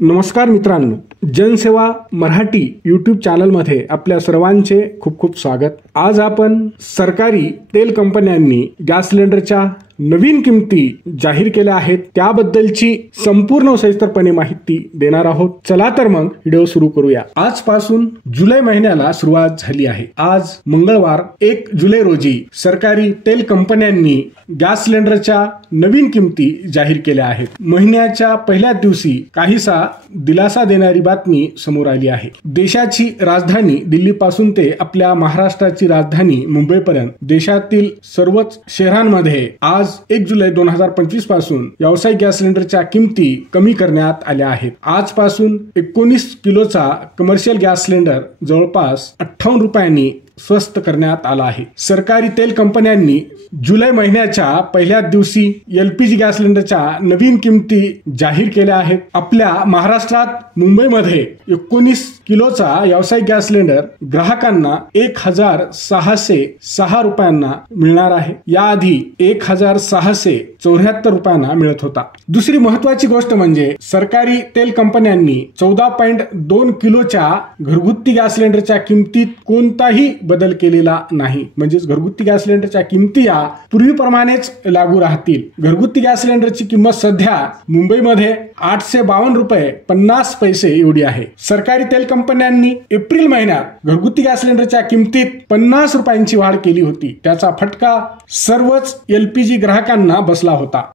नमस्कार मित्रांनो, जनसेवा मराठी यूट्यूब चॅनलमध्ये आपल्या सर्वांचे खूप खूप स्वागत। आज आपण सरकारी तेल कंपन्यांनी गॅस सिलेंडरच्या नवीन किमती जाहीर केल्या आहेत त्याबद्दलची संपूर्ण सविस्तरपणे माहिती देणार आहोत। चला तर मग व्हिडिओ सुरू करूया। आजपासून जुलै महिन्याला सुरुवात झाली आहे। आज मंगळवार 1 जुलै रोजी सरकारी तेल कंपन्यांनी गॅस सिलेंडरच्या नवीन किमती जाहीर केल्या आहेत। महिन्याच्या पहिल्या दिवशी काहीसा दिलासा देणारी बातमी समोर आली आहे। देशाची राजधानी दिल्लीपासून ते आपल्या महाराष्ट्राची राजधानी मुंबईपर्यंत देशातील सर्वच शहरांमध्ये आज 1 जुलै 2025 पासून व्यावसायिक गॅस सिलेंडरच्या किमती कमी करण्यात आल्या आहेत। आजपासून 19 किलोचा कमर्शियल गॅस सिलेंडर जवळपास 58 रुपयांनी स्वस्त करण्यात आला आहे। सरकारी तेल कंपन्यांनी जुलै महिन्याच्या पहिल्या दिवशी एलपीजी गॅस सिलेंडरच्या नवीन किमती जाहीर केल्या आहेत। आपल्या महाराष्ट्रात मुंबईमध्ये 19 किलोचा व्यावसायिक गॅस सिलेंडर ग्राहकांना 1606 रुपयांना मिळणार आहे। याआधी 1674 रुपयांना मिळत होता। दुसरी महत्त्वाची गोष्ट म्हणजे सरकारी तेल कंपन्यांनी 14.2 किलोच्या घरगुती गॅस सिलेंडरच्या किमतीत कोणताही बदल केलेला नाही। म्हणजेच घरगुती गॅस सिलेंडरच्या किमती या पूर्वीप्रमाणेच लागू राहतील। घरगुती गॅस सिलेंडरची किंमत सध्या मुंबईमध्ये 852 रुपये 50 पैसे एवढी आहे। सरकारी तेल कंपन्यांनी एप्रिल महिन्यात घरगुती गॅस सिलेंडरच्या किमतीत 50 रुपयांची वाढ केली होती। त्याचा फटका सर्वच एलपीजी ग्राहकांना बसला होता।